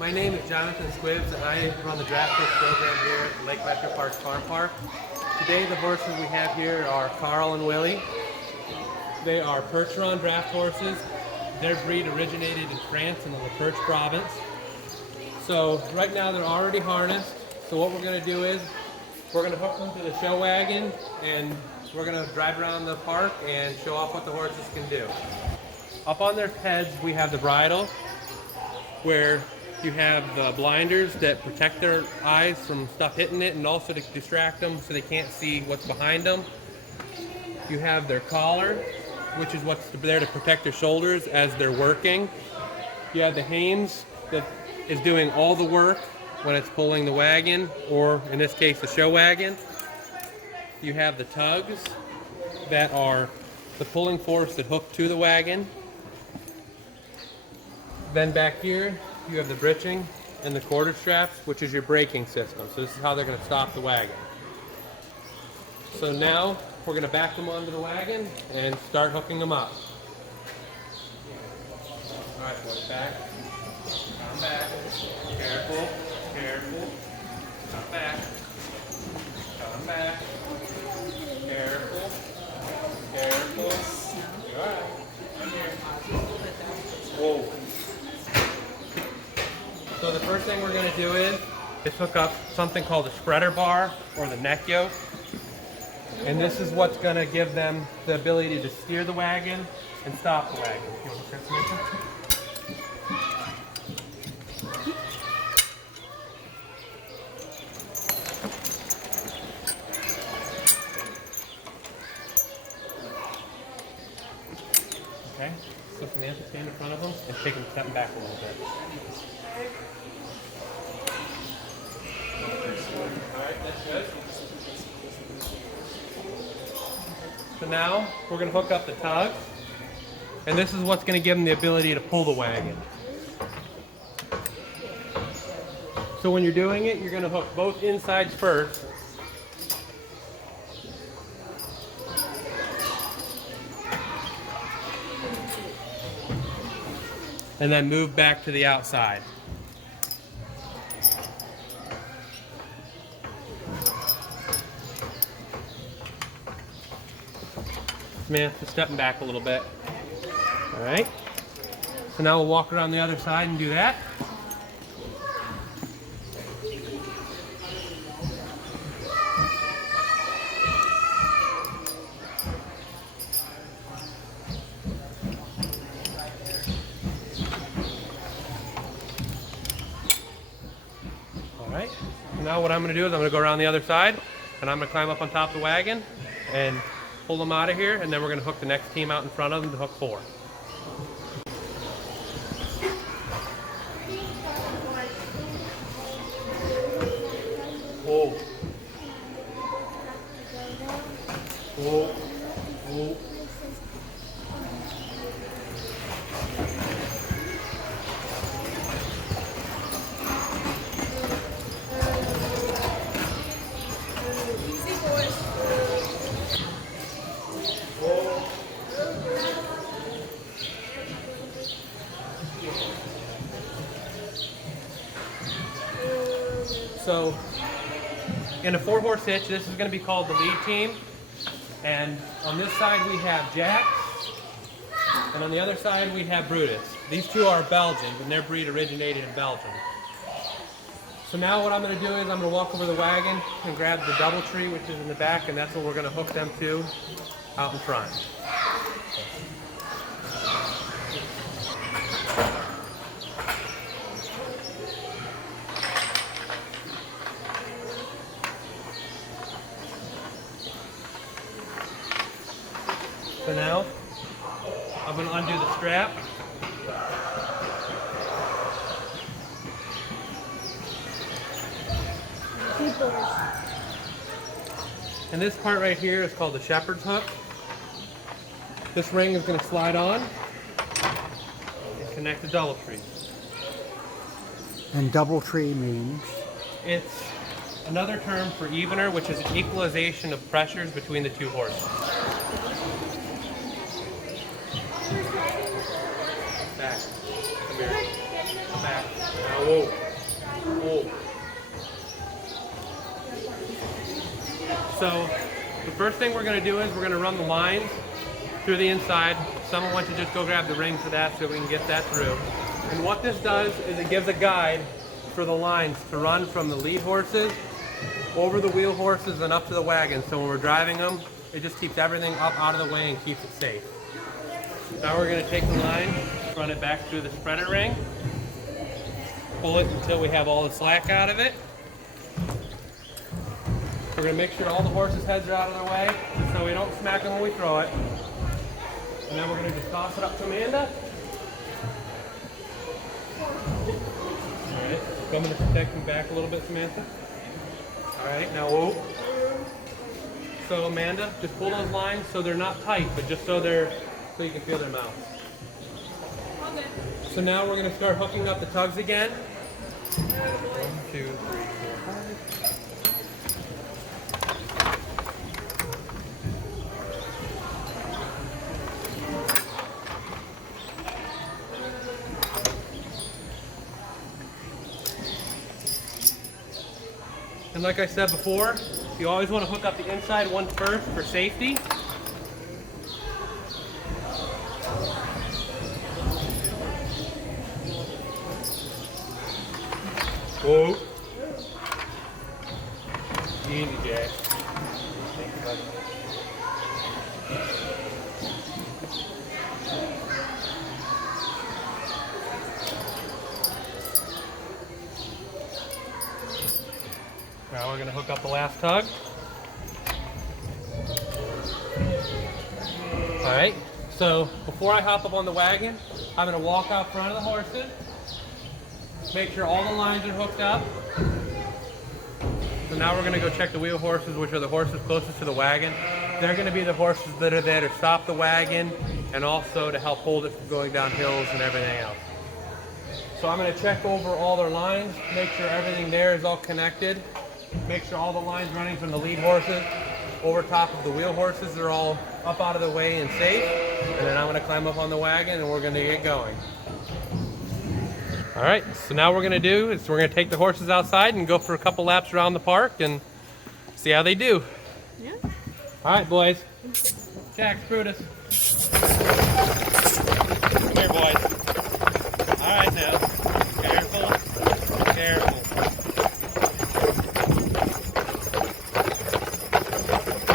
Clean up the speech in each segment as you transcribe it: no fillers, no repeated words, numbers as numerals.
My name is Jonathan Squibbs, and I run the draft horse program here at Lake Metroparks Farmpark. Today the horses we have here are Carl and Willie. They are Percheron draft horses. Their breed originated in France in the La Perche province. So right now they're already harnessed. So what we're going to do is we're going to hook them to the show wagon and we're going to drive around the park and show off what the horses can do. Up on their heads we have the bridle, where you have the blinders that protect their eyes from stuff hitting it and also to distract them so they can't see what's behind them. You have their collar, which is what's there to protect their shoulders as they're working. You have the hames that is doing all the work when it's pulling the wagon, or in this case the show wagon. You have the tugs that are the pulling force that hook to the wagon. Then back here you have the britching and the quarter straps, which is your braking system. So this is how they're going to stop the wagon. So now we're going to back them onto the wagon and start hooking them up. All right, boys, back. Come back. Careful. Careful. Come back. Come back. Careful. Careful. All right. Come here. Whoa. So the first thing we're going to do is hook up something called a spreader bar or the neck yoke. And this is what's going to give them the ability to steer the wagon and stop the wagon. You want to hook that Okay, so Samantha, stand in front of them and take them stepping back a little bit. Alright, that's good. So now we're going to hook up the tug, and this is what's going to give them the ability to pull the wagon. So when you're doing it, you're going to hook both insides first. And then move back to the outside. Samantha, stepping back a little bit. All right. So now we'll walk around the other side and do that. Alright, so now what I'm going to do is I'm going to go around the other side and I'm going to climb up on top of the wagon and pull them out of here, and then we're going to hook the next team out in front of them to hook 4. Whoa. Whoa. Whoa. So in a 4-horse hitch, this is going to be called the lead team. And on this side we have Jack, and on the other side we have Brutus. These two are Belgians, and their breed originated in Belgium. So now what I'm going to do is I'm going to walk over the wagon and grab the double tree, which is in the back, and that's what we're going to hook them to out in front. So now, I'm going to undo the strap. And this part right here is called the shepherd's hook. This ring is going to slide on and connect the double tree. And double tree means? It's another term for evener, which is an equalization of pressures between the two horses. Back. Come here. Back. Now, whoa. So the first thing we're going to do is we're going to run the lines through the inside. Someone wants to just go grab the ring for that so we can get that through. And what this does is it gives a guide for the lines to run from the lead horses over the wheel horses and up to the wagon. So when we're driving them, it just keeps everything up out of the way and keeps it safe. Now we're going to take the line, run it back through the spreader ring, pull it until we have all the slack out of it. We're going to make sure all the horses' heads are out of their way so we don't smack them when we throw it. And then we're going to just toss it up to Amanda. Alright, so I'm going to protect him back a little bit, Samantha. Alright, now whoa. So Amanda, just pull those lines so they're not tight, but just so you can feel their mouth. Okay. So now we're going to start hooking up the tugs again. 1, 2, 3, 4, 5. And like I said before, you always want to hook up the inside one first for safety. Whoa. Easy, Jay. Thank you, buddy. Now we're going to hook up the last tug. Alright, so before I hop up on the wagon, I'm going to walk out front of the horses, make sure all the lines are hooked up. So now we're going to go check the wheel horses, which are the horses closest to the wagon. They're going to be the horses that are there to stop the wagon and also to help hold it from going down hills and everything else. So I'm going to check over all their lines, make sure everything there is all connected. Make sure all the lines running from the lead horses over top of the wheel horses are all up out of the way and safe. And then I'm going to climb up on the wagon and we're going to get going. All right, so now what we're going to do is we're going to take the horses outside and go for a couple laps around the park and see how they do. Yeah. All right, boys. Jax, Brutus. Come here, boys. All right, now. Careful. Careful.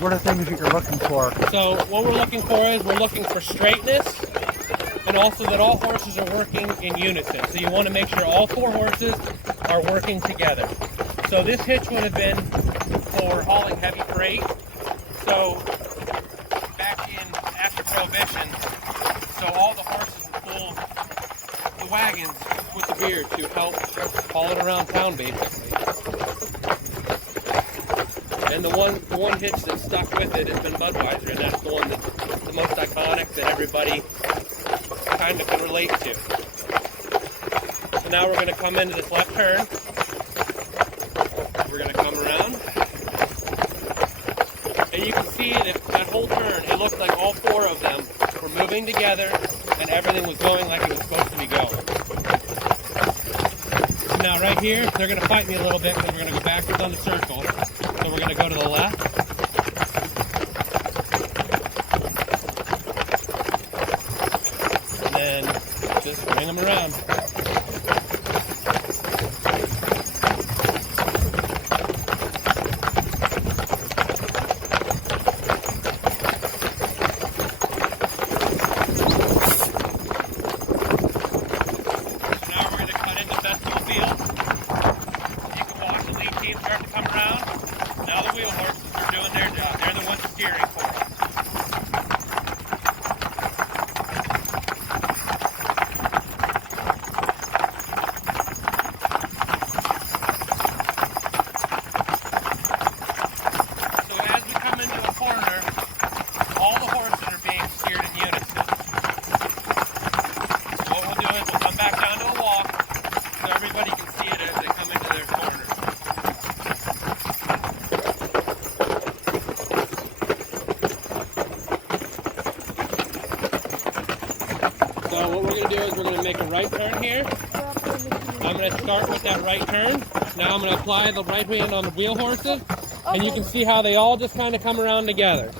What are things that you're looking for? So what we're looking for is we're looking for straightness and also that all horses are working in unison. So you want to make sure all 4 horses are working together. So this hitch would have been for hauling heavy freight. So back in after Prohibition, so all the horses would pull the wagons with the beer to help haul it around town basically. And the one hitch that stuck with it has been Budweiser, and that's the one that's the most iconic that everybody kind of can relate to. So now we're going to come into this left turn. We're going to come around. And you can see that whole turn, it looked like all 4 of them were moving together and everything was going like it was supposed to be going. So now right here, they're going to fight me a little bit because we're going to go backwards on the circle. So we're going to go to the left. And then just bring them around. Now we're going to cut into Festival Field. You can watch the lead team start to come around. Now the wheel horses are doing their job. They're the ones steering for us. So as we come into a corner, all the horses are being steered in unison. So what we'll do is we'll come back down to a walk so everybody can see it as they come into their corner. So what we're going to do is we're going to make a right turn here. I'm going to start with that right turn. Now I'm going to apply the right hand on the wheel horses. And you can see how they all just kind of come around together.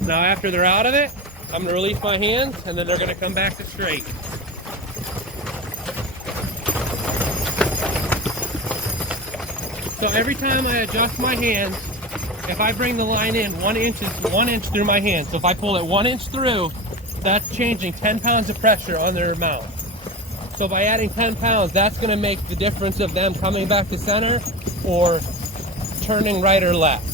Now after they're out of it, I'm going to release my hands, and then they're going to come back to straight. So every time I adjust my hands, if I bring the line in 1 inch through my hand, so if I pull it 1 inch through, that's changing 10 pounds of pressure on their mount. So by adding 10 pounds, that's going to make the difference of them coming back to center or turning right or left.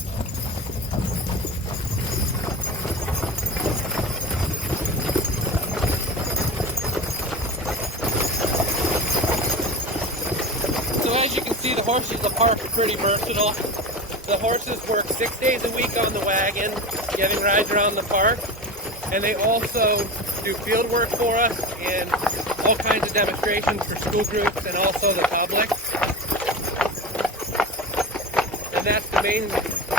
So as you can see, the horses in the park are pretty versatile. The horses work 6 days a week on the wagon, giving rides around the park. And they also do field work for us and all kinds of demonstrations for school groups and also the public. And that's the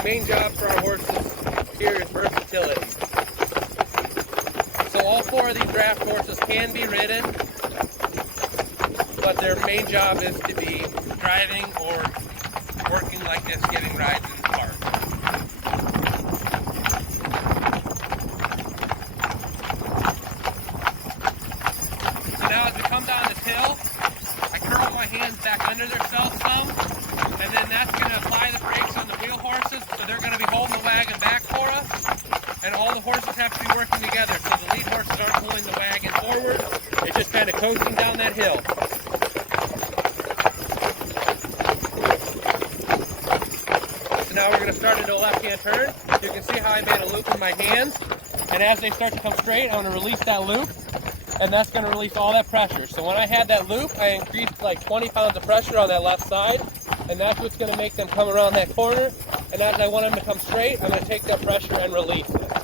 main job for our horses here is versatility. So all 4 of these draft horses can be ridden, but their main job is to be driving or working like this, giving rides in the park. So now as we come down this hill, I curl my hands back under themselves some, and then that's going to apply the brakes on the wheel horses, so they're going to be holding the wagon back for us, and all the horses have to be working together, so the lead horses aren't pulling the wagon forward, it's just kind of coasting down that hill. Now we're going to start into a left-hand turn. You can see how I made a loop in my hands. And as they start to come straight, I'm going to release that loop. And that's going to release all that pressure. So when I had that loop, I increased like 20 pounds of pressure on that left side. And that's what's going to make them come around that corner. And as I want them to come straight, I'm going to take that pressure and release it.